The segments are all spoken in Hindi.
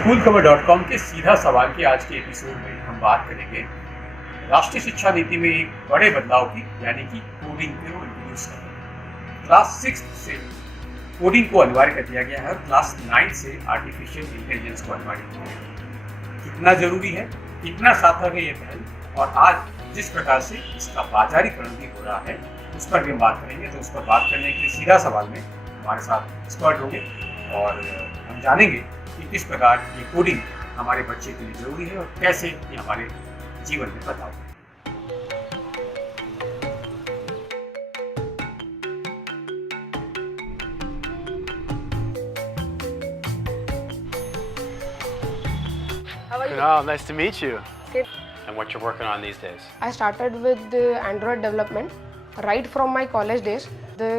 स्कूलखबर.com के सीधा सवाल के आज के एपिसोड में हम बात करेंगे राष्ट्रीय शिक्षा नीति में एक बड़े बदलाव की, यानी कि कोडिंग को इंट्रोड्यूस करना। क्लास 6 से कोडिंग को अनिवार्य कर दिया गया है और क्लास 9 से आर्टिफिशियल इंटेलिजेंस को अनिवार्य किया गया है। कितना जरूरी है, कितना सार्थक है ये पहल, और आज जिस प्रकार से इसका बाजारीकरण भी हो रहा है उस पर भी हम बात करेंगे। तो उस पर बात करने के लिए सीधा सवाल में हमारे साथ एक्सपर्ट होंगे और हम जानेंगे कि किस प्रकार ये कोडिंग हमारे बच्चे के लिए जरूरी है और कैसे ये हमारे जीवन में बदलाव है। Kunal, nice to meet you. Okay. And what you're working on these days? I started with the Android development right from my college days. The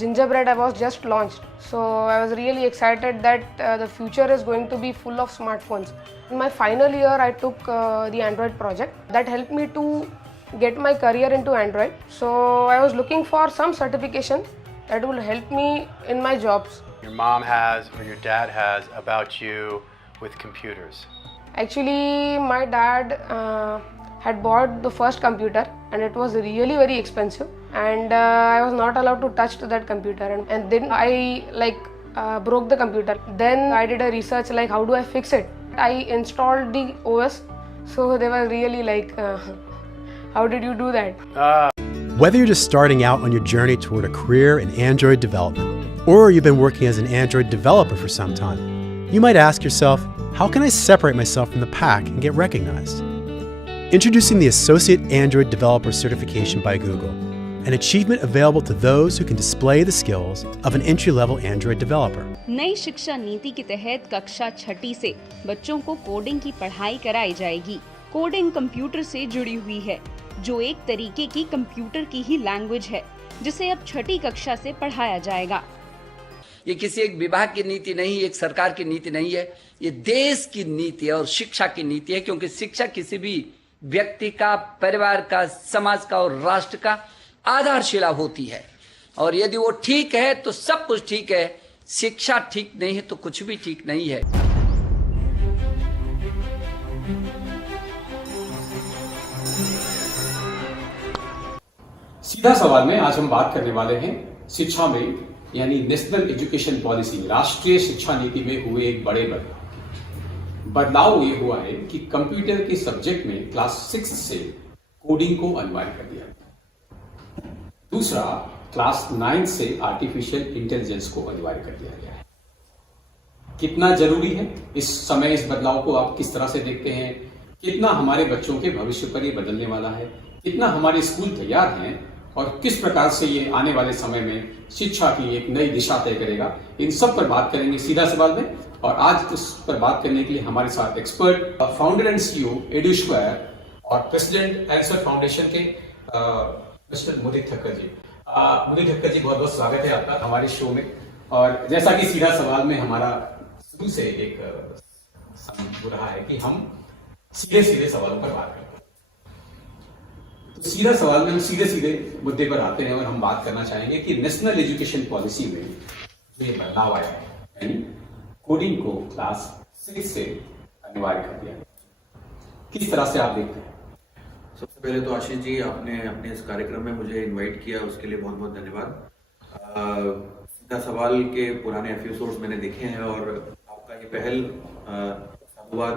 Gingerbread I was just launched, so I was really excited that the future is going to be full of smartphones. In my final year, I took the Android project. That helped me to get my career into Android. So I was looking for some certification that will help me in my jobs. Your mom has or your dad has about you with computers. Actually, my dad had bought the first computer and it was really very expensive, and I was not allowed to touch to that computer, and then I broke the computer. Then I did a research like how do I fix it. I installed the OS, so they were really like how did you do that? Whether you're just starting out on your journey toward a career in Android development, or you've been working as an Android developer for some time, you might ask yourself, how can I separate myself from the pack and get recognized? Introducing the Associate Android Developer Certification by Google, an achievement available to those who can display the skills of an entry-level Android developer. नई शिक्षा नीति के तहत कक्षा 6 से बच्चों को कोडिंग की पढ़ाई कराई जाएगी। कोडिंग कंप्यूटर से जुड़ी हुई है, जो एक तरीके की कंप्यूटर की ही लैंग्वेज है, जिसे अब 6ठी कक्षा से पढ़ाया जाएगा। ये किसी एक विभाग की नीति नहीं, एक सरकार की नीति नहीं है, ये देश की नीति है और शिक्षा की नीति है, क्योंकि शिक्षा किसी भी व्यक्ति का, परिवार का, समाज का और राष्ट्र का आधारशिला होती है। और यदि वो ठीक है तो सब कुछ ठीक है, शिक्षा ठीक नहीं है तो कुछ भी ठीक नहीं है। सीधा सवाल में आज हम बात करने वाले हैं शिक्षा में, यानी नेशनल एजुकेशन पॉलिसी, राष्ट्रीय शिक्षा नीति में हुए एक बड़े बदलाव ये हुआ है कि कंप्यूटर के सब्जेक्ट में क्लास 6 से कोडिंग को अनिवार्य कर दिया। दूसरा, क्लास 9 से आर्टिफिशियल इंटेलिजेंस को अनिवार्य कर दिया गया है। कितना जरूरी है इस समय, इस बदलाव को आप किस तरह से देखते हैं? कितना हमारे बच्चों के भविष्य पर ये बदलने वाला है? कितना हमारे स्कूल तैयार हैं और किस प्रकार से ये आने वाले समय में शिक्षा की एक नई दिशा तय करेगा? इन सब पर बात करेंगे सीधा सवाल में। और आज उस पर बात करने के लिए हमारे साथ एक्सपर्ट, फाउंडर एंड सीईओ एडुस्क्वायर और प्रेसिडेंट आंसर फाउंडेशन के मिस्टर मुदित ठक्कर जी। मुदित ठक्कर जी, बहुत बहुत स्वागत है आपका हमारे शो में। और जैसा कि सीधा सवाल में हमारा शुरू से एक हो रहा है कि हम सीधे सीधे सवालों पर बात करते हैं, तो सीधा सवाल में हम सीधे सीधे मुद्दे पर आते हैं और हम बात करना चाहेंगे कि नेशनल एजुकेशन पॉलिसी में जो ये बदलाव आया है, यानी कोडिंग को क्लास 6 से अनिवार्य कर दिया, किस तरह से आप देखते हैं? सबसे पहले तो आशीष जी, आपने अपने इस कार्यक्रम में मुझे इनवाइट किया, उसके लिए बहुत बहुत धन्यवाद। सीधा सवाल के पुराने एपिसोड्स मैंने देखे हैं और आपका ये पहल साधुवाद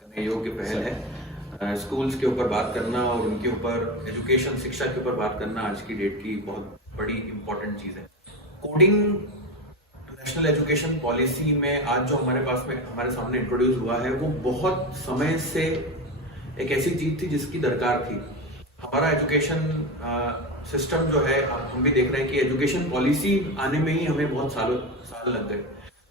करने योग्य पहल है। स्कूल्स के ऊपर बात करना और उनके ऊपर एजुकेशन, शिक्षा के ऊपर बात करना आज की डेट की बहुत बड़ी इंपॉर्टेंट चीज है। कोडिंग नेशनल एजुकेशन पॉलिसी में आज जो हमारे सामने इंट्रोड्यूस हुआ है, वो बहुत समय से एक ऐसी चीज थी जिसकी दरकार थी। हमारा एजुकेशन सिस्टम जो है, हम भी देख रहे हैं कि एजुकेशन पॉलिसी आने में ही हमें बहुत साल लग गए।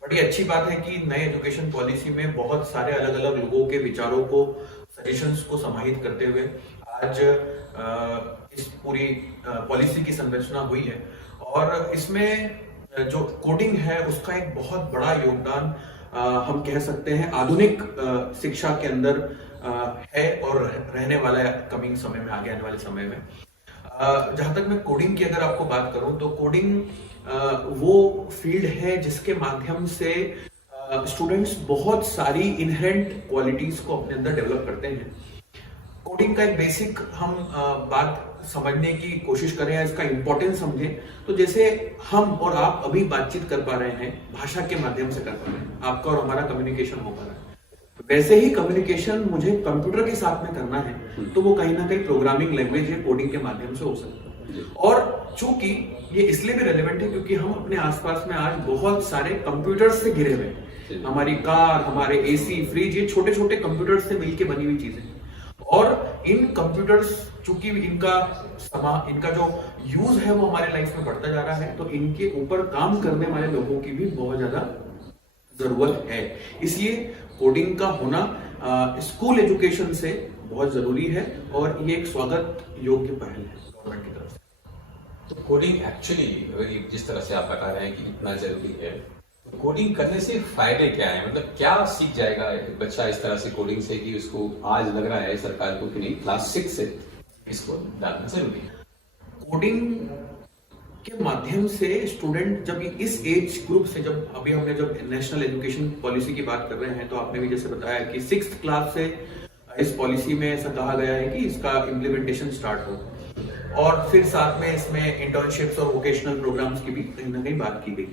बड़ी अच्छी बात है कि नए एजुकेशन पॉलिसी में बहुत सारे अलग अलग लोगों के विचारों को, सजेशंस को समाहित करते हुए आज इस पूरी पॉलिसी की संरचना हुई है। और इसमें जो कोडिंग है उसका एक बहुत बड़ा योगदान हम कह सकते हैं आधुनिक शिक्षा के अंदर है और रहने वाला है कमिंग समय में, आगे आने वाले समय में। जहां तक मैं कोडिंग की अगर आपको बात करूं तो कोडिंग वो फील्ड है जिसके माध्यम से स्टूडेंट्स बहुत सारी इनहेरेंट क्वालिटीज को अपने अंदर डेवलप करते हैं। कोडिंग का एक बेसिक हम बात समझने की कोशिश करें या इसका इंपॉर्टेंस समझें, तो जैसे हम और आप अभी बातचीत कर पा रहे हैं, भाषा के माध्यम से कर पा रहे हैं, आपका और हमारा कम्युनिकेशन हो पा रहा है, वैसे ही कम्युनिकेशन मुझे कंप्यूटर के साथ में करना है तो वो कहीं ना कहीं प्रोग्रामिंग लैंग्वेज या कोडिंग के माध्यम से हो सकता है। और चूंकि ये इसलिए भी रेलेवेंट है क्योंकि हम अपने आसपास में आज बहुत सारे कंप्यूटर्स से घिरे हुए हैं। हमारी कार, हमारे एसी, फ्रिज, ये छोटे छोटे कंप्यूटर्स से मिलकर बनी हुई चीजें, और इन कंप्यूटर्स चूंकि इनका जो यूज है वो हमारे लाइफ में बढ़ता जा रहा है, तो इनके ऊपर काम करने वाले लोगों की भी बहुत ज्यादा जरूरत है। इसलिए कोडिंग का होना स्कूल एजुकेशन से बहुत जरूरी है और ये एक स्वागत योग्य पहल है गवर्नमेंट की तरफ से। तो कोडिंग एक्चुअली जिस तरह से आप बता रहे हैं कि इतना जरूरी है, तो कोडिंग करने से फायदे क्या है? मतलब क्या सीख जाएगा बच्चा इस तरह से कोडिंग से कि उसको आज लग रहा है सरकार को कि नहीं क्लास 6 से इसको डालना जरूरी है। कोडिंग के माध्यम से स्टूडेंट जब इस एज ग्रुप से, जब नेशनल एजुकेशन पॉलिसी की बात कर रहे हैं, तो आपने भी जैसे बताया कि 6th क्लास से इस पॉलिसी में ऐसा कहा गया है कि इसका इम्प्लीमेंटेशन स्टार्ट हो, और फिर साथ में इसमें इंटर्नशिप्स और वोकेशनल प्रोग्राम्स की भी कहीं ना कहीं बात की गई।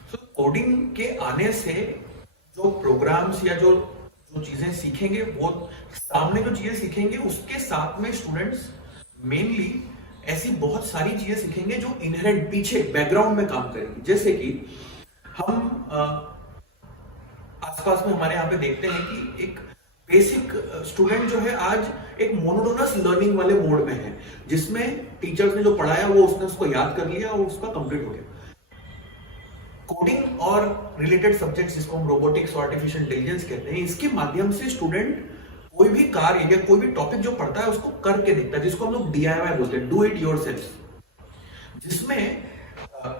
तो कोडिंग के आने से जो प्रोग्राम्स या जो चीजें सीखेंगे, वो सामने जो चीजें सीखेंगे उसके साथ में स्टूडेंट्स मेनली ऐसी बहुत सारी चीजें सीखेंगे जो इनहेरेंट पीछे बैकग्राउंड में काम करेंगी। जैसे कि हम आसपास में हमारे यहाँ पे देखते हैं कि एक बेसिक स्टूडेंट जो है आज एक मोनोटोनस लर्निंग वाले मोड में है, जिसमें टीचर्स ने जो पढ़ाया वो उसने उसको याद कर लिया और उसका कंप्लीट हो गया। कोडिंग और रिलेटेड सब्जेक्ट्स, जिसको हम रोबोटिक्स और आर्टिफिशियल इंटेलिजेंस कहते हैं, इसके माध्यम से स्टूडेंट कोई भी कार्य या कोई भी टॉपिक जो पढ़ता है उसको करके देखता है, जिसको हम लोग DIY बोलते हैं, डू इट योरसेल्फ, जिसमें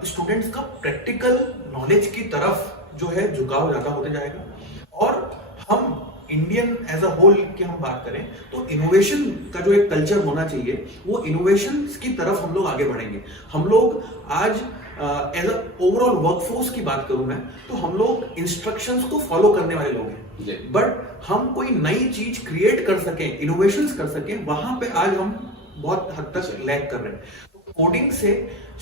स्टूडेंट्स का प्रैक्टिकल नॉलेज की तरफ जो है झुकाव ज्यादा होते जाएगा। और हम इंडियन एज अ होल की हम बात करें तो इनोवेशन का जो एक कल्चर होना चाहिए, वो इनोवेशन की तरफ हम लोग आगे बढ़ेंगे। हम लोग आज एज अ ओवरऑल वर्कफोर्स की बात करूं मैं, तो हम लोग इंस्ट्रक्शंस को फॉलो करने वाले लोग हैं, बट हम कोई नई चीज क्रिएट कर सकें, इनोवेशंस कर सकें, वहां पे आज हम बहुत हद तक लैग कर रहे हैं। तो कोडिंग से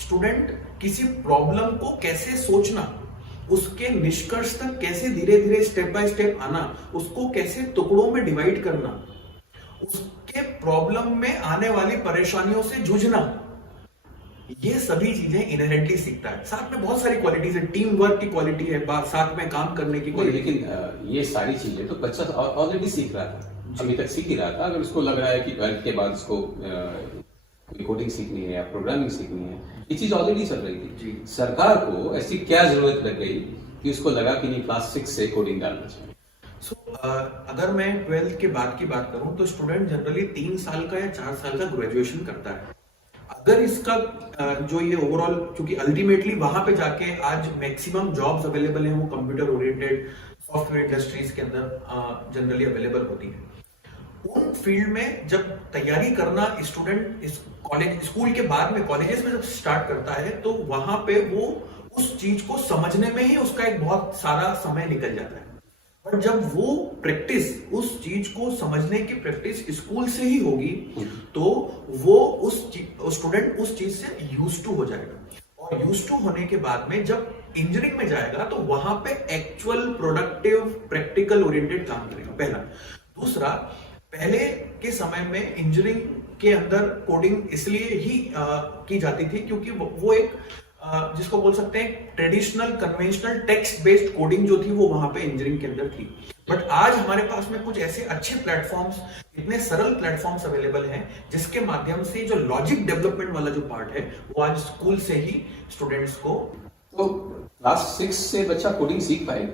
स्टूडेंट किसी प्रॉब्लम को कैसे सोचना, उसके निष्कर्ष तक कैसे धीरे धीरे स्टेप बाय स्टेप आना, उसको कैसे टुकड़ों में डिवाइड करना, उसके प्रॉब्लम में आने वाली परेशानियों से जूझना, ये सभी चीजें इनहेरेंटली सीखता है। साथ में बहुत सारी क्वालिटीज है, टीम वर्क की क्वालिटी है, साथ में काम करने की क्वालिटी। लेकिन ये सारी चीजें तो बच्चा ऑलरेडी सीख रहा था, अभी तक सीख ही रहा था। अगर उसको लग रहा है कि 12th के बाद उसको कोडिंग सीखनी है या प्रोग्रामिंग सीखनी है, ये चीज ऑलरेडी चल रही थी। सरकार को ऐसी क्या जरूरत लग गई कि उसको लगा कि नहीं क्लास 6 से कोडिंग डालना चाहिए? अगर मैं 12th के बाद की बात करूं तो स्टूडेंट जनरली 3 साल का या 4 साल का ग्रेजुएशन करता है। अगर इसका जो ये ओवरऑल, क्योंकि अल्टीमेटली वहां पे जाके आज मैक्सिमम जॉब्स अवेलेबल हैं, वो कंप्यूटर ओरिएंटेड सॉफ्टवेयर इंडस्ट्रीज के अंदर जनरली अवेलेबल होती है। उन फील्ड में जब तैयारी करना स्टूडेंट इस स्कूल के बाद में कॉलेजेस में जब स्टार्ट करता है, तो वहां पे वो उस चीज को समझने में ही उसका एक बहुत सारा समय निकल जाता है। बट जब वो प्रैक्टिस, उस चीज को समझने की प्रैक्टिस स्कूल से ही होगी, तो वो स्टूडेंट उस चीज से यूज टू हो जाएगा, और यूज टू होने के बाद में जब इंजीनियरिंग में जाएगा तो वहां पे एक्चुअल प्रोडक्टिव प्रैक्टिकल ओरिएंटेड काम करेगा, पहला। दूसरा, पहले के समय में इंजीनियरिंग के अंदर कोडिंग इसलिए ही की जाती थी क्योंकि वो एक जिसको बोल सकते हैं traditional conventional text based coding जो थी वो वहां पे इंजीनियरिंग के अंदर थी। बट आज हमारे पास में कुछ ऐसे अच्छे प्लेटफॉर्म्स, इतने सरल प्लेटफॉर्म्स अवेलेबल हैं, जिसके माध्यम से जो लॉजिक डेवलपमेंट वाला जो पार्ट है वो आज स्कूल से ही स्टूडेंट्स को। तो क्लास 6 से बच्चा कोडिंग सीख पाए?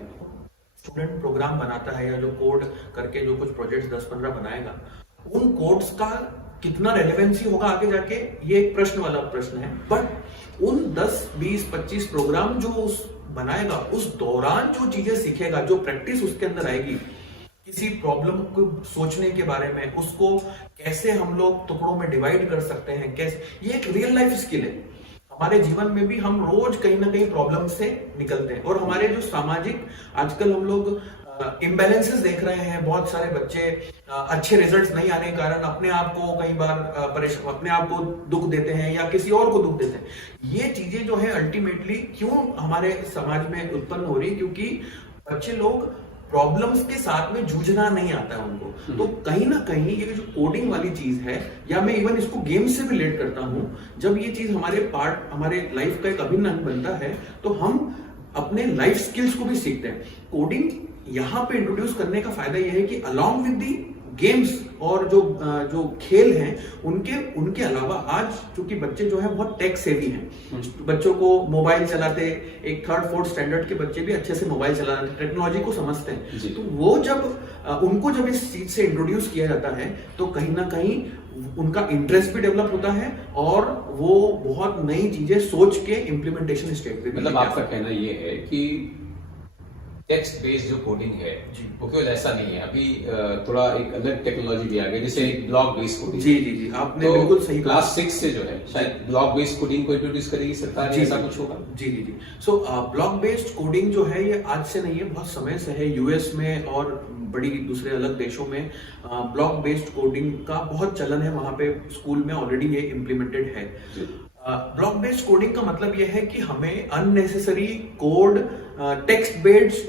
स्टूडेंट प्रोग्राम बनाता है या जो कोड करके जो कुछ प्रोजेक्ट्स 10-15 बनाएगा, उन कोड्स का कितना रेलेवेंसी होगा आगे जाके, ये एक प्रश्न वाला प्रश्न है। बट उन 10, 20, 25 प्रोग्राम जो उस बनाएगा, उस दौरान जो चीजें सीखेगा, जो प्रैक्टिस उसके अंदर आएगी, किसी प्रॉब्लम को सोचने के बारे में, उसको कैसे हम लोग टुकड़ों में डिवाइड कर सकते हैं, कैसे, ये एक रियल लाइफ स्किल है। हमारे जीवन में भी हम रोज कहीं ना कहीं प्रॉब्लम से निकलते हैं। और हमारे जो सामाजिक आजकल हम लोग इम्बैलेंसेस देख रहे हैं, बहुत सारे बच्चे अच्छे रिजल्ट्स नहीं आने के कारण अपने आप को कई बार परेशान, अपने आप को दुख देते हैं या किसी और को दुख देते हैं। ये चीजें जो है अल्टीमेटली क्यों हमारे समाज में उत्पन्न हो रही, क्योंकि बच्चे लोग प्रॉब्लम्स के साथ में जूझना नहीं आता है उनको। तो कहीं ना कहीं ये जो कोडिंग वाली चीज है, या मैं इवन इसको गेम से भी रिलेट करता हूं, जब ये चीज हमारे लाइफ का एक अभिन्न अंग बनता है तो हम अपने लाइफ स्किल्स को भी सीखते हैं। कोडिंग यहाँ पे इंट्रोड्यूस करने का फायदा यह है कि अलॉन्ग विद दी गेम्स और जो खेल हैं उनके अलावा आज चूंकि बच्चे जो है बहुत टेक सेवी हैं, बच्चों को मोबाइल चलाते, एक 3rd 4th स्टैंडर्ड के बच्चे भी अच्छे से मोबाइल चलाते, टेक्नोलॉजी को समझते हैं। तो वो उनको जब इस चीज से इंट्रोड्यूस किया जाता है तो कहीं ना कहीं उनका इंटरेस्ट भी डेवलप होता है और वो बहुत नई चीजें सोच के इम्प्लीमेंटेशन स्टेज पे। मतलब आपका कहना ये है कि टेक्स्ट बेस्ड जो कोडिंग है वो केवल ऐसा नहीं है, अभी थोड़ा एक अलग टेक्नोलॉजी भी आ गई, जैसे एक ब्लॉक बेस्ड कोडिंग। जी आपने बिल्कुल सही। क्लास 6 से जो है शायद ब्लॉक बेस्ड कोडिंग को इंट्रोड्यूस करेगी सरकार, ऐसा कुछ होगा। जी सो ब्लॉक बेस्ड कोडिंग जो है ये आज से नहीं है, बहुत समय से है। यूएस में और बड़ी दूसरे अलग देशों में ब्लॉक बेस्ड कोडिंग का बहुत चलन है, वहां पे स्कूल में ऑलरेडी ये इम्प्लीमेंटेड है। ब्लॉक बेस्ड कोडिंग का मतलब यह है कि हमें unnecessary code, text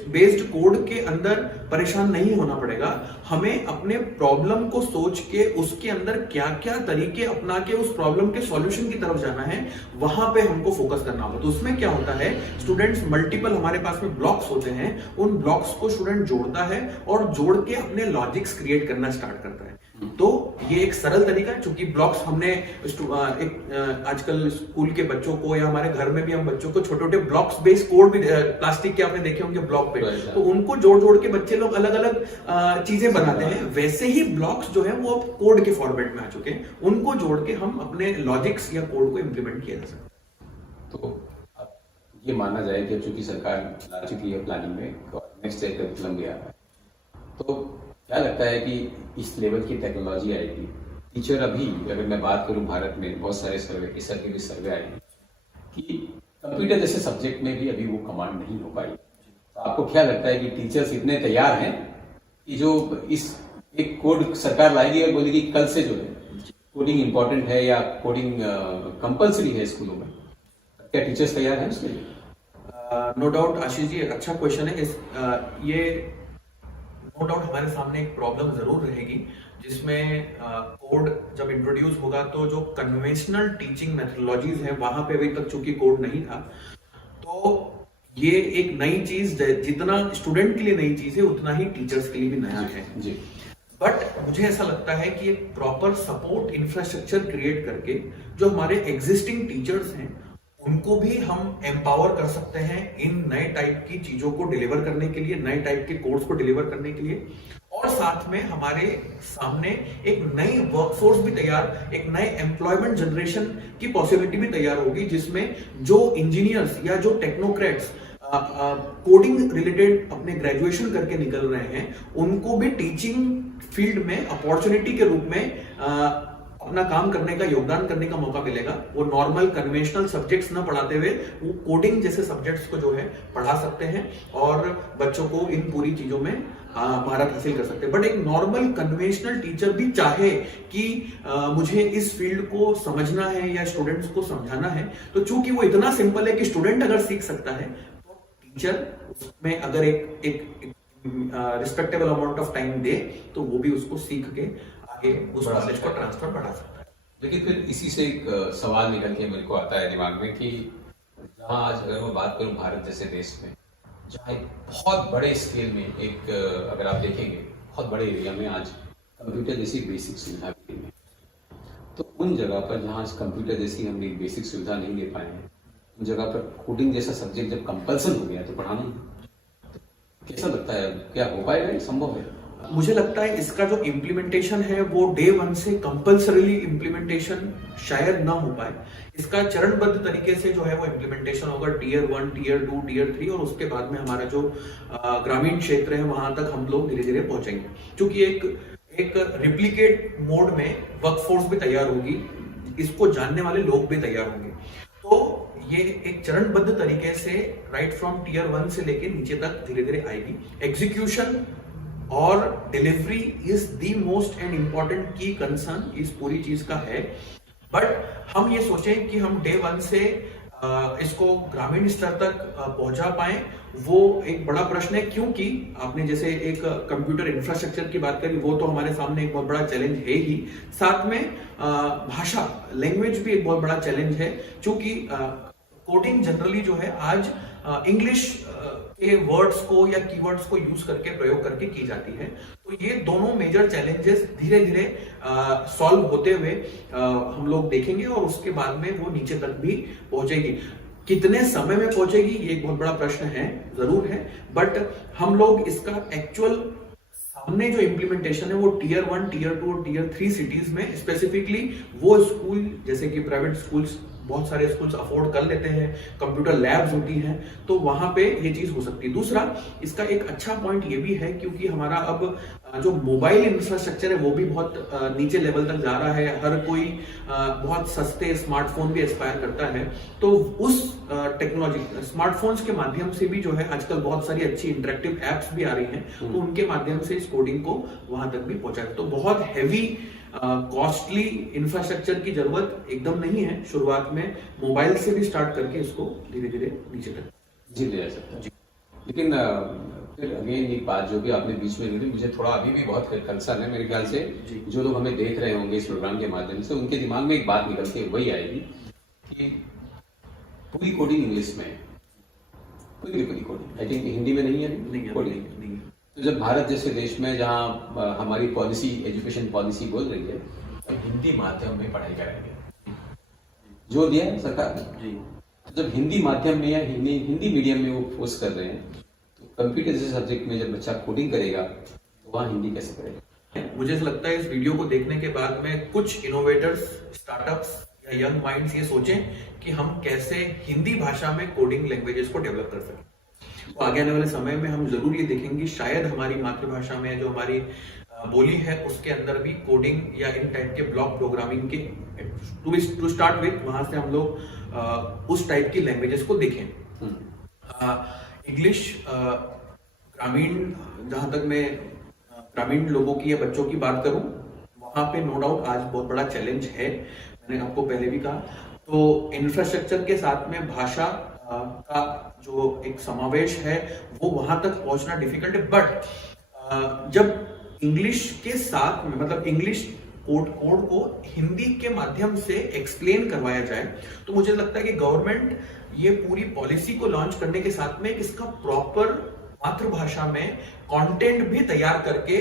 based code के अंदर परेशान नहीं होना पड़ेगा। हमें अपने प्रॉब्लम को सोच के उसके अंदर क्या क्या तरीके अपना के उस प्रॉब्लम के सॉल्यूशन की तरफ जाना है, वहां पे हमको फोकस करना होगा। तो उसमें क्या होता है, स्टूडेंट्स मल्टीपल, हमारे पास में ब्लॉक्स होते हैं, उन ब्लॉक्स को स्टूडेंट जोड़ता है और जोड़ के अपने लॉजिक्स क्रिएट करना स्टार्ट करता है। तो ये एक सरल तरीका है, चूंकि ब्लॉक्स हमने आजकल स्कूल के बच्चों को या हमारे घर में भी हम बच्चों को छोटे छोटे ब्लॉक्स बेस्ड कोड भी, प्लास्टिक के आपने देखे होंगे ब्लॉक पे, तो उनको जोड़ के बच्चे लोग अलग अलग चीजें बनाते हैं। वैसे ही ब्लॉक्स जो है वो अब कोड के फॉर्मेट में आ चुके हैं, उनको जोड़ के हम अपने लॉजिक्स या कोड को इम्प्लीमेंट किया जा सकता है। तो ये माना जाए कि चूंकि सरकार ला चुकी है प्लानिंग में, नेक्स्ट ईयर करिकुलम भी आ रहा है, तो क्या लगता है कि इस लेवल की टेक्नोलॉजी आएगी, टीचर अभी अगर मैं बात करूं भारत में बहुत सारे सर्वे आए हैं कि कंप्यूटर जैसे सब्जेक्ट में भी अभी वो कमांड नहीं हो पाई। तो आपको क्या लगता है कि टीचर्स इतने तैयार हैं कि जो इस एक कोड सरकार लाएगी और बोलेगी कल से जो है कोडिंग इंपॉर्टेंट है या कोडिंग कंपल्सरी है स्कूलों में, क्या टीचर्स तैयार हैं उसके लिए? नो डाउट आशीष जी, अच्छा क्वेश्चन है। ये नो डाउट हमारे सामने एक प्रॉब्लम जरूर रहेगी, जिसमें कोड जब इंट्रोड्यूस होगा तो जो कन्वेंशनल टीचिंग मेथोडोलॉजीज हैं वहां पे अभी तक चूंकि कोड नहीं था, तो ये एक नई चीज, जितना स्टूडेंट के लिए नई चीज है उतना ही टीचर्स के लिए भी नया है जी। बट मुझे ऐसा लगता है कि एक प्रॉपर सपोर्ट इंफ्रास्ट्रक्चर क्रिएट करके जो हमारे एग्जिस्टिंग टीचर्स हैं उनको भी हम एम्पावर कर सकते हैं इन नए टाइप की चीजों को डिलीवर करने के लिए, नए टाइप के कोर्स को डिलीवर करने के लिए। और साथ में हमारे सामने एक नई वर्कफोर्स भी तैयार, एक नए एम्प्लॉयमेंट जनरेशन की पॉसिबिलिटी भी तैयार होगी, जिसमें जो इंजीनियर्स या जो टेक्नोक्रेट्स कोडिंग रिलेटेड अपने ग्रेजुएशन करके निकल रहे हैं, उनको भी टीचिंग फील्ड में अपॉर्चुनिटी के रूप में अपना काम करने का, योगदान करने का मौका मिलेगा। वो नॉर्मल कन्वेंशनल सब्जेक्ट्स ना पढ़ाते हुए वो कोडिंग जैसे सब्जेक्ट्स को जो है पढ़ा सकते हैं और बच्चों को इन पूरी चीजों में महारत हासिल कर सकते हैं। बट एक नॉर्मल कन्वेंशनल टीचर भी चाहे कि मुझे इस फील्ड को समझना है या स्टूडेंट्स को समझाना है, तो चूंकि वो इतना सिंपल है कि स्टूडेंट अगर सीख सकता है तो टीचर उसमें अगर एक रिस्पेक्टेबल अमाउंट ऑफ टाइम दे तो वो भी उसको सीख के उस नॉलेज को ट्रांसफर बढ़ा सकता है। लेकिन फिर इसी से एक सवाल निकल के मेरे को आता है दिमाग में कि जहां आज अगर मैं बात करूं भारत जैसे देश में, जहां एक बहुत बड़े स्केल में एक अगर आप देखेंगे बहुत बड़े एरिया में आज कंप्यूटर जैसी बेसिक सुविधा भी नहीं है, तो उन जगह पर जहां कंप्यूटर जैसी हमने बेसिक सुविधा नहीं ले पाए हैं, उन जगह पर कोडिंग जैसा सब्जेक्ट जब कंपल्सन हो गया तो पढ़ाना तो कैसा लगता है, क्या हो पाएगा, ये संभव है? मुझे लगता है इसका जो इम्प्लीमेंटेशन है वो डे 1 से कंपल्सरीली इम्प्लीमेंटेशन शायद ना हो पाए। इसका चरणबद्ध तरीके से जो है वो इम्प्लीमेंटेशन होगा, टियर 1, टियर 2, टियर 3, और उसके बाद में हमारा जो ग्रामीण क्षेत्र है वहां तक हम लोग धीरे धीरे पहुंचेंगे। क्योंकि एक रिप्लिकेट मोड में वर्कफोर्स भी तैयार होगी, इसको जानने वाले लोग भी तैयार होंगे। तो ये एक चरणबद्ध तरीके से राइट फ्रॉम टीयर 1 से लेके नीचे तक धीरे धीरे आएगी। एग्जीक्यूशन और delivery is the most and important की कंसर्न इस पूरी चीज का है। बट हम ये सोचें कि हम डे 1 से इसको ग्रामीण स्तर तक पहुंचा पाए, वो एक बड़ा प्रश्न है, क्योंकि आपने जैसे एक कंप्यूटर इंफ्रास्ट्रक्चर की बात करी, वो तो हमारे सामने एक बहुत बड़ा चैलेंज है ही, साथ में भाषा लैंग्वेज भी एक बहुत बड़ा चैलेंज है, क्योंकि कोडिंग जनरली जो है आज इंग्लिश के वर्ड्स को या कीवर्ड्स को यूज करके प्रयोग करके की जाती है। तो ये दोनों मेजर चैलेंजेस धीरे धीरे सॉल्व होते हुए हम लोग देखेंगे और उसके बाद में वो नीचे तक भी पहुंचेगी। कितने समय में पहुंचेगी ये एक बहुत बड़ा प्रश्न है, जरूर है, बट हम लोग इसका एक्चुअल सामने जो इम्प्लीमेंटेशन है वो टीयर 1, टीयर 2 और टीयर 3 सिटीज में स्पेसिफिकली वो स्कूल जैसे कि प्राइवेट स्कूल्स, बहुत सारे स्कूल्स अफोर्ड कर लेते हैं, कंप्यूटर लैब्स होती हैं, तो वहां पे ये चीज हो सकती है। दूसरा, इसका एक अच्छा पॉइंट ये भी है क्योंकि हमारा अब जो मोबाइल इंफ्रास्ट्रक्चर है वो भी बहुत नीचे लेवल तक जा रहा है, हर कोई बहुत सस्ते स्मार्टफोन भी एस्पायर करता है, तो उस टेक्नोलॉजी स्मार्टफोन्स के माध्यम से भी जो है आजकल बहुत सारी अच्छी इंटरेक्टिव एप्स भी आ रही हैं, तो उनके माध्यम से इस कोडिंग को वहां तक भी पहुंचा। तो बहुत हैवी कॉस्टली इंफ्रास्ट्रक्चर की जरूरत एकदम नहीं है, शुरुआत में मोबाइल से भी स्टार्ट करके इसको धीरे धीरे नीचे तक जी ले जा सकते हैं। लेकिन फिर अगेन एक बात जो भी आपने बीच में बोली, मुझे थोड़ा अभी भी बहुत कंसर्न है, मेरे ख्याल से जो लोग हमें देख रहे होंगे इस प्रोग्राम के माध्यम से, उनके दिमाग में एक बात निकल के वही आएगी कि पूरी कोडिंग इंग्लिश में, पूरी कोडिंग आई थिंक हिंदी में नहीं है, कोडिंग नहीं। तो जब भारत जैसे देश में जहाँ हमारी पॉलिसी, एजुकेशन पॉलिसी बोल रही है तो हिंदी माध्यम में पढ़ाई कराएंगे, जो दिया है सरकार ने जी, तो जब हिंदी माध्यम में या हिंदी मीडियम में वो फोर्स कर रहे हैं, तो कंप्यूटर जैसे सब्जेक्ट में जब बच्चा कोडिंग करेगा तो वहाँ हिंदी कैसे करेगा? मुझे ऐसा लगता है इस वीडियो को देखने के बाद में कुछ इनोवेटर्स, स्टार्टअप्स या यंग माइंड्स ये सोचें कि हम कैसे हिंदी भाषा में कोडिंग लैंग्वेजेस को डेवलप कर सकें। तो आगे आने वाले समय में हम जरूर ये देखेंगे, शायद हमारी मातृभाषा में जो हमारी बोली है उसके अंदर भी कोडिंग या इन टाइप के ब्लॉक प्रोग्रामिंग के टू स्टार्ट विथ, वहां से हम लोग उस टाइप की लैंग्वेजेस को देखें। इंग्लिश ग्रामीण, जहां तक मैं ग्रामीण लोगों की या बच्चों की बात करूं, वहां पे नो डाउट आज बहुत बड़ा चैलेंज है, मैंने आपको पहले भी कहा। तो इंफ्रास्ट्रक्चर के साथ में भाषा का जो एक समावेश है वो वहां तक पहुंचना डिफिकल्ट है, बट जब इंग्लिश के साथ में, मतलब इंग्लिश कोड को हिंदी के माध्यम से एक्सप्लेन करवाया जाए, तो मुझे लगता है कि गवर्नमेंट ये पूरी पॉलिसी को लॉन्च करने के साथ में इसका प्रॉपर मातृभाषा में कंटेंट भी तैयार करके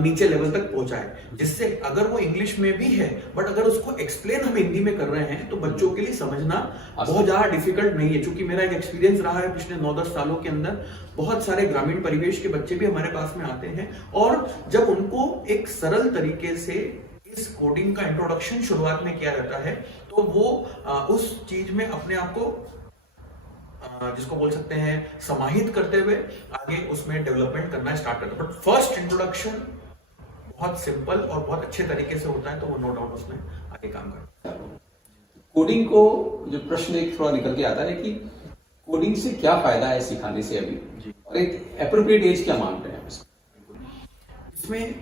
नीचे लेवल तक पहुंचाए, जिससे अगर वो इंग्लिश में भी है बट अगर उसको एक्सप्लेन हम हिंदी में कर रहे हैं तो बच्चों के लिए समझना बहुत ज्यादा डिफिकल्ट नहीं है। क्योंकि मेरा एक एक्सपीरियंस रहा है पिछले 9-10 सालों के अंदर, बहुत सारे ग्रामीण परिवेश के बच्चे भी हमारे पास में आते हैं, और जब उनको एक सरल तरीके से इस कोडिंग का इंट्रोडक्शन शुरुआत में किया जाता है तो वो उस चीज में अपने आप को, जिसको बोल सकते हैं, समाहित करते हुए आगे उसमें डेवलपमेंट करना स्टार्ट करते हैं। बट फर्स्ट इंट्रोडक्शन बहुत सिंपल और बहुत अच्छे तरीके से होता है, तो वो नो डाउट उसमें आगे काम करता है। कोडिंग को जो प्रश्न एक थोड़ा निकल के आता है कि कोडिंग से क्या फायदा है सिखाने से अभी, और एक एप्रोप्रिएट एज क्या मानते हैं इसमें?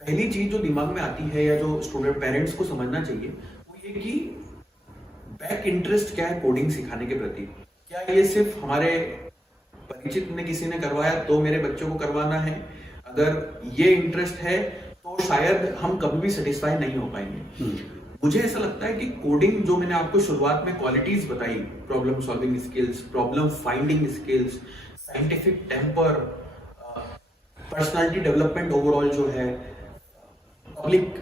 पहली चीज जो दिमाग में आती है या जो स्टूडेंट पेरेंट्स को समझना चाहिए वो ये कि बैक इंटरेस्ट क्या है कोडिंग सिखाने के प्रति। क्या ये सिर्फ हमारे परिचित ने किसी ने करवाया तो मेरे बच्चों को करवाना है? अगर ये इंटरेस्ट है तो शायद हम कभी भी सेटिस्फाई नहीं हो पाएंगे। मुझे ऐसा लगता है कि कोडिंग, जो मैंने आपको शुरुआत में क्वालिटीज बताई, problem solving skills, problem finding skills, scientific temper, personality development overall जो है, पब्लिक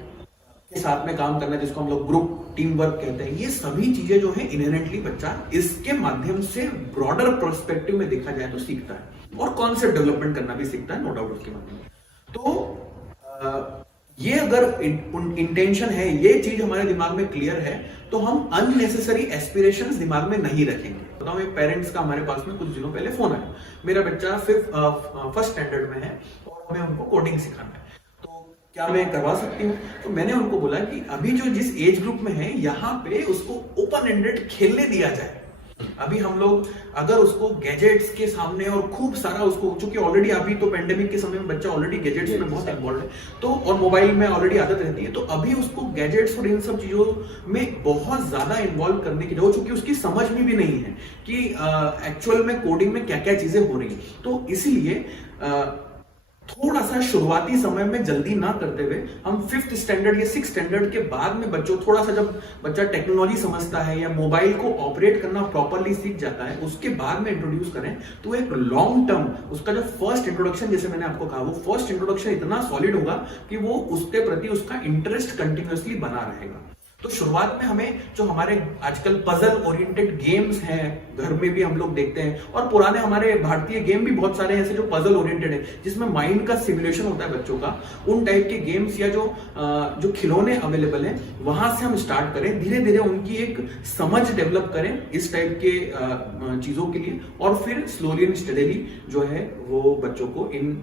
के साथ में काम करना जिसको हम लोग ग्रुप टीम वर्क कहते हैं, ये सभी चीजें जो है इनहेरेंटली बच्चा इसके माध्यम से ब्रॉडर पर्सपेक्टिव में देखा जाए तो सीखता है, और कॉन्सेप्ट डेवलपमेंट करना भी सीखता है, नो डाउट उसके माध्यम से। तो ये अगर इंटेंशन है, ये चीज हमारे दिमाग में क्लियर है, तो हम अननेसेसरी एस्पिरेशंस दिमाग में नहीं रखेंगे। बताओ, एक पेरेंट्स का हमारे पास में कुछ दिनों पहले फोन आया, मेरा बच्चा फर्स्ट स्टैंडर्ड में है और हमें उनको कोडिंग सिखाना है। तो क्या मैं करवा सकती हूँ? तो मैंने उनको बोला कि अभी जो जिस एज ग्रुप में है यहाँ पे उसको ओपन एंडेड खेलने दिया जाए। अभी हम लोग अगर उसको गैजेट्स के सामने और खूब सारा उसको, चूंकि ऑलरेडी अभी तो पेंडेमिक के समय में बच्चा ऑलरेडी गैजेट्स में बहुत इन्वॉल्व है, तो और मोबाइल में ऑलरेडी आदत रहती है, तो अभी उसको गैजेट्स और इन सब चीजों में बहुत ज्यादा इन्वॉल्व करने की जरूरत, चूंकि उसकी समझ में भी नहीं है कि एक्चुअल में कोडिंग में क्या क्या चीजें हो रही है। तो इसीलिए थोड़ा सा शुरुआती समय में जल्दी ना करते हुए हम 5th स्टैंडर्ड या 6th स्टैंडर्ड के बाद में बच्चों, थोड़ा सा जब बच्चा टेक्नोलॉजी समझता है या मोबाइल को ऑपरेट करना प्रॉपरली सीख जाता है, उसके बाद में इंट्रोड्यूस करें तो एक लॉन्ग टर्म उसका जो फर्स्ट इंट्रोडक्शन, जैसे मैंने आपको कहा, वो फर्स्ट इंट्रोडक्शन इतना सॉलिड होगा कि वो उसके प्रति उसका इंटरेस्ट कंटिन्यूअसली बना रहेगा। तो शुरुआत में हमें जो हमारे आजकल पजल ओरिएंटेड गेम्स हैं, घर में भी हम लोग देखते हैं, और पुराने हमारे भारतीय गेम भी बहुत सारे ऐसे जो पजल ओरिएंटेड है, जिसमें माइंड का सिमुलेशन होता है बच्चों का, उन टाइप के गेम्स या जो खिलौने अवेलेबल हैं, वहां से हम स्टार्ट करें। धीरे धीरे उनकी एक समझ डेवलप करें इस टाइप के चीजों के लिए, और फिर स्लोली एंड स्टडीली जो है वो बच्चों को इन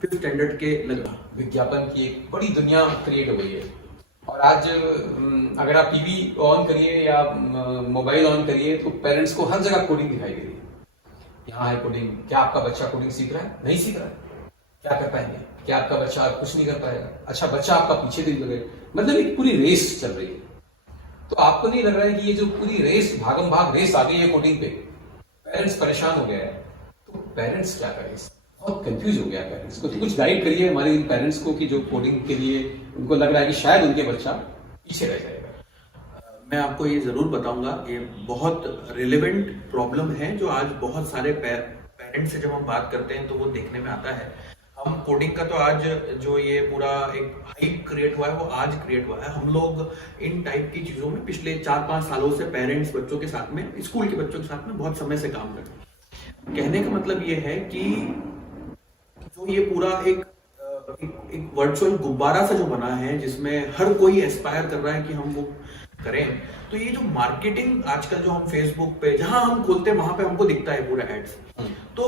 5th स्टैंडर्ड के लगा। विज्ञापन की एक बड़ी दुनिया क्रिएट हो गई है, और आज अगर आप टीवी ऑन करिए या मोबाइल ऑन करिए तो पेरेंट्स को हर जगह कोडिंग दिखाई दे रही है। यहाँ है कोडिंग, क्या आपका बच्चा कोडिंग सीख रहा है? नहीं सीख रहा है, क्या कर पाएंगे? क्या आपका बच्चा कुछ नहीं कर पाएगा? अच्छा, बच्चा आपका पीछे नहीं लगेगा, मतलब एक पूरी रेस चल रही है। तो आपको नहीं लग रहा है कि ये जो पूरी रेस, भागम भाग रेस आ गई है कोडिंग पे, पेरेंट्स परेशान हो गया है? तो पेरेंट्स क्या करें? बहुत कंफ्यूज हो गया पेरेंट्स को। तो कुछ गाइड करिए हमारे इन पेरेंट्स को कि जो कोडिंग के लिए उनको लग रहा है कि शायद उनके बच्चा पीछे रह जाएगा। मैं आपको ये जरूर बताऊंगा, ये बहुत रिलेवेंट प्रॉब्लम है जो आज बहुत सारे पेरेंट्स से जब हम बात करते हैं तो वो देखने में आता है। हम कोडिंग का तो आज जो ये पूरा एक हाइप क्रिएट हुआ है वो आज क्रिएट हुआ है। हम लोग इन टाइप की चीजों में पिछले 4-5 सालों से पेरेंट्स बच्चों के साथ में, स्कूल के बच्चों के साथ में बहुत समय से काम करते हैं। कहने का मतलब ये है कि जो ये पूरा एक वर्चुअल गुब्बारा सा जो बना है, जिसमें हर कोई एस्पायर कर रहा है कि हम वो करें, तो ये जो मार्केटिंग आजकल जो हम फेसबुक पे जहां हम खोलते हैं वहां पे हमको दिखता है पूरा एड्स। तो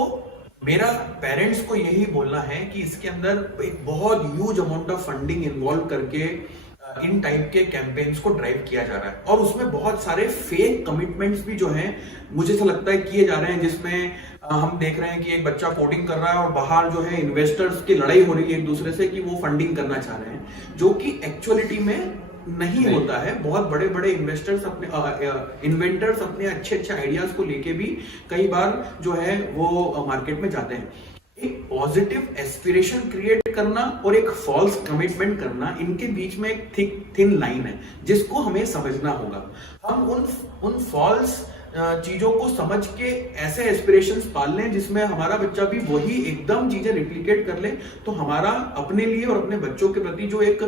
मेरा पेरेंट्स को यही बोलना है कि इसके अंदर एक बहुत huge amount of funding involve करके इन टाइप के कैंपेन्स को ड्राइव किया जा रहा है, और उसमें बहुत सारे फेक कमिटमेंट्स भी जो हैं मुझे ऐसा लगता है किए जा रहे हैं, जिसमें हम देख रहे हैं कि एक बच्चा कोडिंग कर रहा है और बाहर जो है इन्वेस्टर्स की लड़ाई हो रही है एक दूसरे से कि वो फंडिंग करना चाह रहे हैं, जो कि एक्चुअलिटी में नहीं होता है। बहुत बड़े बड़े इन्वेस्टर्स अपने इन्वेंटर्स अपने अच्छे अच्छे आइडियाज को लेके भी कई बार जो है वो मार्केट में जाते हैं। एक पॉजिटिव एस्पिरेशन क्रिएट करना और एक फॉल्स कमिटमेंट करना, इनके बीच में एक थिन लाइन है जिसको हमें समझना होगा। हम उन फॉल्स चीजों को समझ के ऐसे एस्पिरेशंस पाल लें जिसमें हमारा बच्चा भी वही एकदम चीजें रिप्लिकेट कर ले, तो हमारा अपने लिए और अपने बच्चों के प्रति जो एक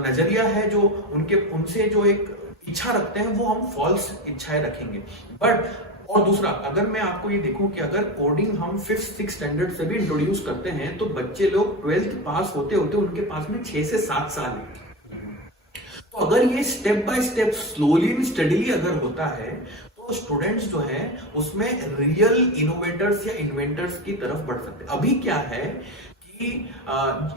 नजरिया है, जो उनसे जो एक इच्छा रखते हैं, वो हम फॉल्स इच्छाएं रखेंगे। बट और दूसरा, अगर मैं आपको ये देखूं कि अगर कोडिंग हम 5th-6th स्टैंडर्ड से भी इंट्रोड्यूस करते हैं तो बच्चे लोग 12th पास होते होते उनके पास में 6 से 7 साल है। तो अगर ये step by step slowly and steadily अगर होता है तो स्टूडेंट्स जो है उसमें रियल इनोवेटर्स या इन्वेंटर्स की तरफ बढ़ सकते हैं। अभी क्या है कि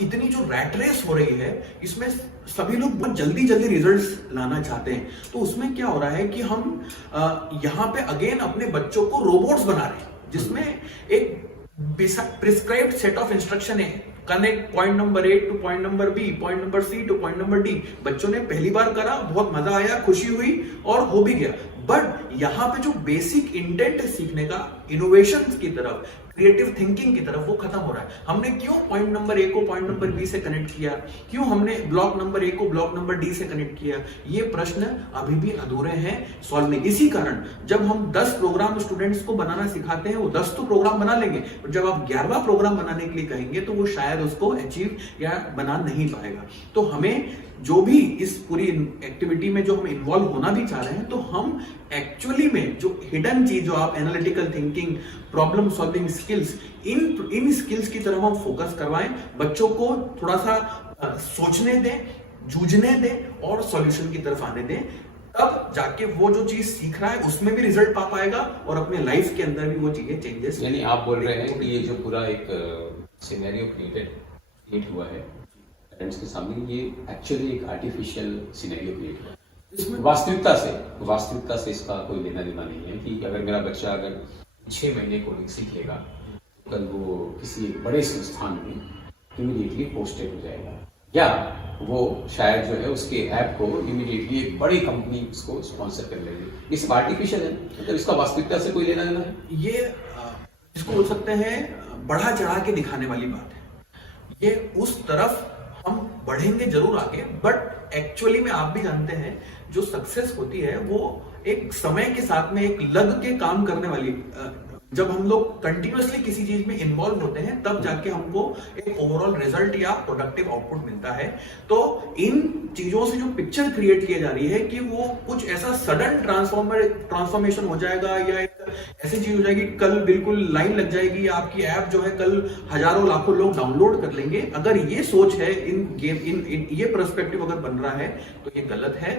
इतनी जो रैट रेस हो रही है, इसमें सभी लोग बहुत जल्दी जल्दी रिजल्ट्स लाना चाहते हैं, तो उसमें क्या हो रहा है कि हम यहाँ पे अगेन अपने बच्चों को रोबोट्स बना रहे हैं, जिसमें एक प्रिस्क्राइब्ड सेट ऑफ इंस्ट्रक्शन है, connect point number A two point number B, point number C two point number D। बच्चों ने पहली बार करा, बहुत मजा आया, खुशी हुई और हो भी गया। बट यहाँ पे जो बेसिक इंटेंट है सीखने का, इनोवेशन की तरफ, क्रिएटिव थिंकिंग की तरफ, वो खत्म हो रहा है। हमने क्यों पॉइंट नंबर A को पॉइंट नंबर B से कनेक्ट किया, क्यों हमने ब्लॉक नंबर A को ब्लॉक नंबर D से कनेक्ट किया, ये प्रश्न अभी भी अधूरे हैं सॉल्व नहीं। इसी कारण जब हम 10 प्रोग्राम स्टूडेंट्स को बनाना सिखाते हैं, वो 10 तो प्रोग्राम बना लेंगे, और जब आप 11वां प्रोग्राम बनाने के लिए कहेंगे तो वो शायद उसको अचीव या बना नहीं पाएगा। तो हमें जो भी इस पूरी एक्टिविटी में जो हम इन्वॉल्व होना भी चाह रहे हैं, तो हम एक्चुअली में जो हिडन चीज, जो आप analytical thinking, problem solving skills, इन स्किल्स की तरफ हम फोकस करवाएं, बच्चों को थोड़ा सा सोचने दें, जूझने दें और सॉल्यूशन की तरफ आने दें, तब जाके वो जो चीज सीख रहा है उसमें भी रिजल्ट पा पाएगा और अपने लाइफ के अंदर भी वो चीजें चेंजेस। यानी आप बोल रहे हैं कि ये जो पूरा एक सिनेरियो क्रिएट हुआ है पेरेंट्स के सामने, ये एक्चुअली एक आर्टिफिशियल सिनेरियो क्रिएट हुआ। वास्तविकता से इसका कोई लेना देना नहीं है कि अगर मेरा बच्चा अगर 6 महीने कोडिंग सीख लेगा, कल वो किसी एक बड़े संस्थान में इमीडिएटली पोस्टेड हो जाएगा, या वो शायद जो है उसके ऐप को इमीडिएटली एक बड़ी कंपनी उसको स्पॉन्सर कर लेगी। ये सब आर्टिफिशियल है, मतलब इसका वास्तविकता से कोई लेना देना है। ये इसको बोल सकते हैं बढ़ा चढ़ा के दिखाने वाली बात है। ये उस तरफ हम बढ़ेंगे जरूर आगे, बट एक्चुअली में आप भी जानते हैं जो सक्सेस होती है वो एक समय के साथ में एक लग के काम करने वाली, जब हम लोग कंटिन्यूअसली किसी चीज में इन्वॉल्व होते हैं तब जाके हमको एक ओवरऑल रिजल्ट या प्रोडक्टिव आउटपुट मिलता है। तो इन चीजों से जो पिक्चर क्रिएट की जा रही है कि वो कुछ ऐसा सडन ट्रांसफॉर्मेशन हो जाएगा या एक ऐसी चीज हो जाएगी कल बिल्कुल लाइन लग जाएगी, आपकी ऐप जो है कल हजारों लाखों लोग डाउनलोड कर लेंगे, अगर ये सोच है इन ये पर्सपेक्टिव अगर बन रहा है तो ये गलत है।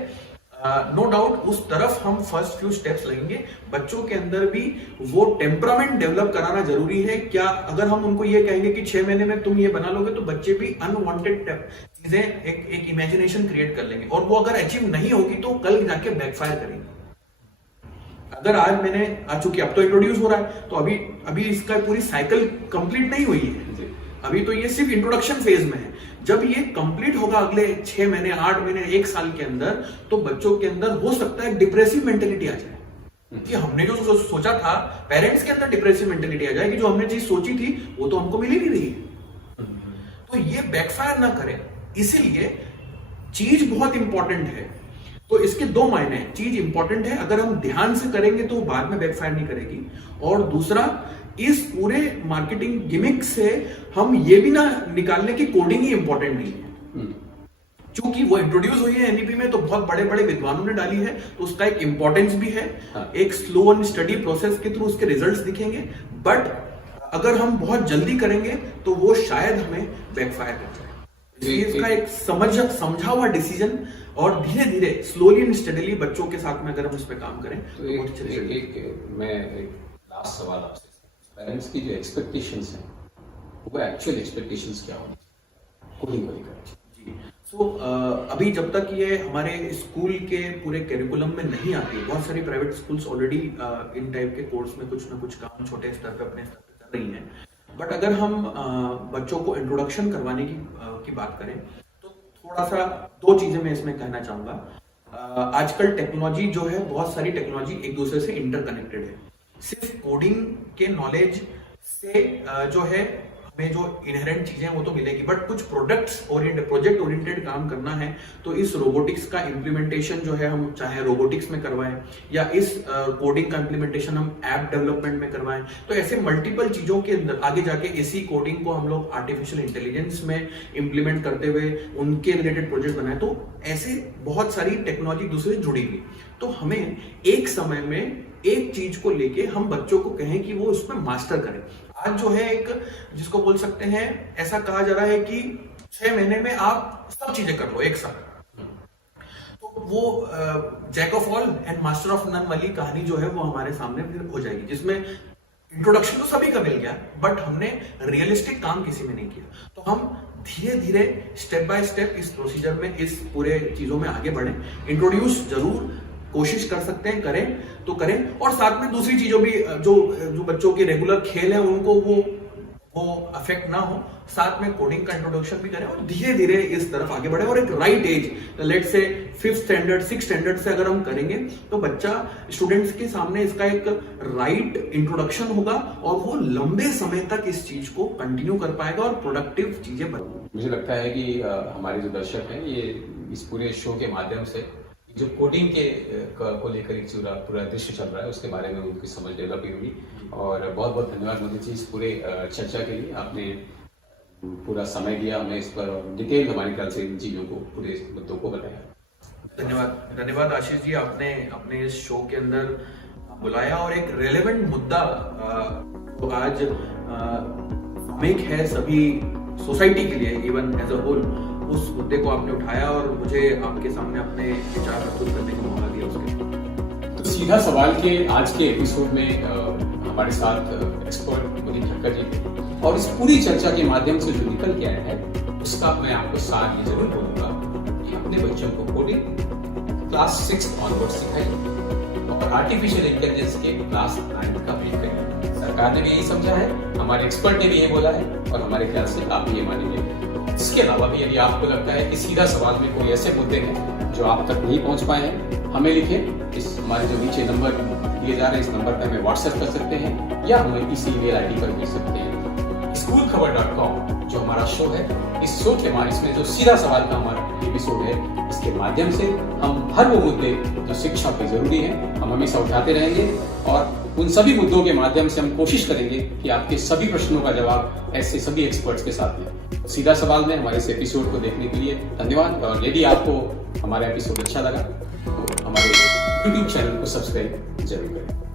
नो डाउट उस तरफ हम फर्स्ट फ्यू स्टेप्स लेंगे। बच्चों के अंदर भी वो टेम्परामेंट डेवलप कराना जरूरी है। क्या अगर हम उनको ये कहेंगे कि 6 महीने में तुम ये बना लोगे, तो बच्चे भी अनवांटेड चीजें एक इमेजिनेशन क्रिएट कर लेंगे, और वो अगर अचीव नहीं होगी तो कल जाके बैकफायर करेंगे। अगर आज चूंकि अब तो इंट्रोड्यूस हो रहा है, तो अभी इसका पूरी साइकिल कंप्लीट नहीं हुई है, अभी तो ये सिर्फ इंट्रोडक्शन फेज में है। जब ये कंप्लीट होगा अगले 6 महीने, 8 महीने, 1 साल के अंदर, तो बच्चों के अंदर हो सकता है डिप्रेसिव मेंटेलिटी आ जाए कि हमने जो सोचा था, पेरेंट्स के अंदर डिप्रेसिव मेंटेलिटी आ जाए कि जो हमने चीज सोची थी वो तो हमको मिल ही नहीं रही। तो ये बैकफायर ना करे, इसीलिए चीज बहुत इंपॉर्टेंट है। तो इसके 2 मायने हैं, चीज इंपॉर्टेंट है, अगर हम ध्यान से करेंगे तो बाद में बैकफायर नहीं करेगी, और दूसरा इस पूरे मार्केटिंग गिमिक से हम ये भी ना निकाल लें कि कोडिंग ही इंपॉर्टेंट नहीं है। चूंकि वो इंट्रोड्यूस हुई है एनईपी में, तो बहुत बड़े बड़े विद्वानों ने डाली है, तो उसका एक इंपॉर्टेंस भी है। एक स्लो एंड स्टडी प्रोसेस के थ्रू उसके रिजल्ट्स दिखेंगे, बट अगर हम बहुत जल्दी करेंगे तो वो शायद हमें बैकफायर कर जाए। इसलिए इसका एक समझा हुआ डिसीजन, और धीरे धीरे स्लोली एंड स्टडीली बच्चों के साथ में अगर हम उस पर काम करें तो मैं एक लास्ट सवाल आपसे, पेरेंट्स की जो एक्सपेक्टेशंस हैं वो एक्चुअल एक्सपेक्टेशंस क्या होंगी कोडिंग को लेकर? जी, सो अभी जब तक ये हमारे स्कूल के पूरे करिकुलम में नहीं आती, बहुत सारी private schools already in type के कोर्स में कुछ ना कुछ काम छोटे स्तर पे अपने स्तर पे कर रही हैं, बट अगर हम बच्चों को इंट्रोडक्शन करवाने की बात करें तो थोड़ा सा 2 चीजें मैं इसमें कहना चाहूंगा। आजकल टेक्नोलॉजी जो है, बहुत सारी टेक्नोलॉजी एक दूसरे से इंटरकनेक्टेड है। सिर्फ कोडिंग के नॉलेज से जो है हमें जो इनहेरेंट चीजें वो तो मिलेगी, बट कुछ प्रोजेक्ट ओरिएंटेड काम करना है तो इस रोबोटिक्स का इम्प्लीमेंटेशन जो है हम चाहे रोबोटिक्स में करवाएं, या इस कोडिंग का इम्प्लीमेंटेशन हम ऐप डेवलपमेंट में करवाएं, तो ऐसे मल्टीपल चीजों के अंदर आगे जाके इसी कोडिंग को हम लोग आर्टिफिशियल इंटेलिजेंस में इम्प्लीमेंट करते हुए उनके रिलेटेड प्रोजेक्ट बनाए, तो ऐसे बहुत सारी टेक्नोलॉजी दूसरे से जुड़ी हुई। तो हमें एक समय में एक चीज को लेके हम बच्चों को कहें कि वो उसमें मास्टर करें। आज जो है एक जिसको बोल सकते हैं, ऐसा कहा जा रहा है कि 6 महीने में आप सब चीजें कर लो एक साथ, तो वो jack of all and master of none वाली कहानी जो है वो हमारे सामने फिर हो जाएगी, जिसमें इंट्रोडक्शन तो सभी का मिल गया बट हमने रियलिस्टिक काम किसी में नहीं किया। तो हम धीरे धीरे स्टेप बाय स्टेप इस प्रोसीजर में, इस पूरे चीजों में आगे बढ़े। इंट्रोड्यूस जरूर कोशिश कर सकते हैं, करें तो करें, और साथ में दूसरी चीजों भी जो बच्चों के रेगुलर खेल है उनको वो अफेक्ट ना हो, साथ में कोडिंग का इंट्रोडक्शन भी करें और धीरे धीरे इस तरफ आगे बढ़े। और एक राइट एज, लेट से 5th स्टैंडर्ड 6th स्टैंडर्ड से अगर हम करेंगे तो बच्चा स्टूडेंट्स के सामने इसका एक राइट इंट्रोडक्शन होगा और वो लंबे समय तक इस चीज को कंटिन्यू कर पाएगा और प्रोडक्टिव चीजें बनेंगी। मुझे लगता है कि हमारे जो दर्शक हैं ये इस पूरे शो के माध्यम से जो कोडिंग के को लेकर एक पूरा दृश्य चल रहा है उसके बारे में उनकी समझ डेवलप हुई। और बहुत बहुत धन्यवाद मोदी जी इस पूरे चर्चा के लिए, आपने पूरा समय दिया हमें इस पर, डिटेल हमारे ख्याल से इन चीजों को, पूरे मुद्दों को बताया। धन्यवाद आशीष जी, आपने अपने इस शो के अंदर बुलाया और एक रेलेवेंट मुद्दा तो आज मेक है सभी सोसाइटी के लिए, इवन एज अ होल, उस मुद्दे को आपने उठाया और मुझे आपके सामने अपने विचार प्रस्तुत करने का मौका दिया उसके। तो सीधा सवाल के आज के एपिसोड में हमारे साथ एक्सपर्ट मोदी ठक्कर जी, और इस पूरी चर्चा के माध्यम से जो निकल के आया है उसका मैं आपको सार ये जरूर बोलूंगा कि अपने बच्चों को कोडिंग क्लास 6 ऑनवर्ड सिखाइए और आर्टिफिशियल इंटेलिजेंस के क्लास 9 का वेट करिए। सरकार ने भी यही समझा है, हमारे एक्सपर्ट ने भी यही बोला है और हमारे ख्याल से आप भी ये मानेंगे। इसके अलावा भी यदि आपको लगता है कि सीधा सवाल में कोई ऐसे मुद्दे हैं जो आप तक नहीं पहुंच पाए हैं, हमें लिखें। इस हमारे जो नीचे नंबर दिए जा रहे हैं इस नंबर पर हमें व्हाट्सएप कर सकते हैं या हमें इसी ईमेल आईडी पर भेज सकते हैं। schoolkhabar.com जो हमारा शो है, इस शो के इसमें जो सीधा सवाल का हमारा एपिसोड है, इसके माध्यम से हम हर वो मुद्दे जो शिक्षा के जरूरी हैं हम हमेशा उठाते रहेंगे और उन सभी मुद्दों के माध्यम से हम कोशिश करेंगे कि आपके सभी प्रश्नों का जवाब ऐसे सभी एक्सपर्ट्स के साथ दें। सीधा सवाल में हमारे इस एपिसोड को देखने के लिए धन्यवाद और यदि आपको हमारा एपिसोड अच्छा लगा तो हमारे YouTube चैनल को सब्सक्राइब जरूर करें।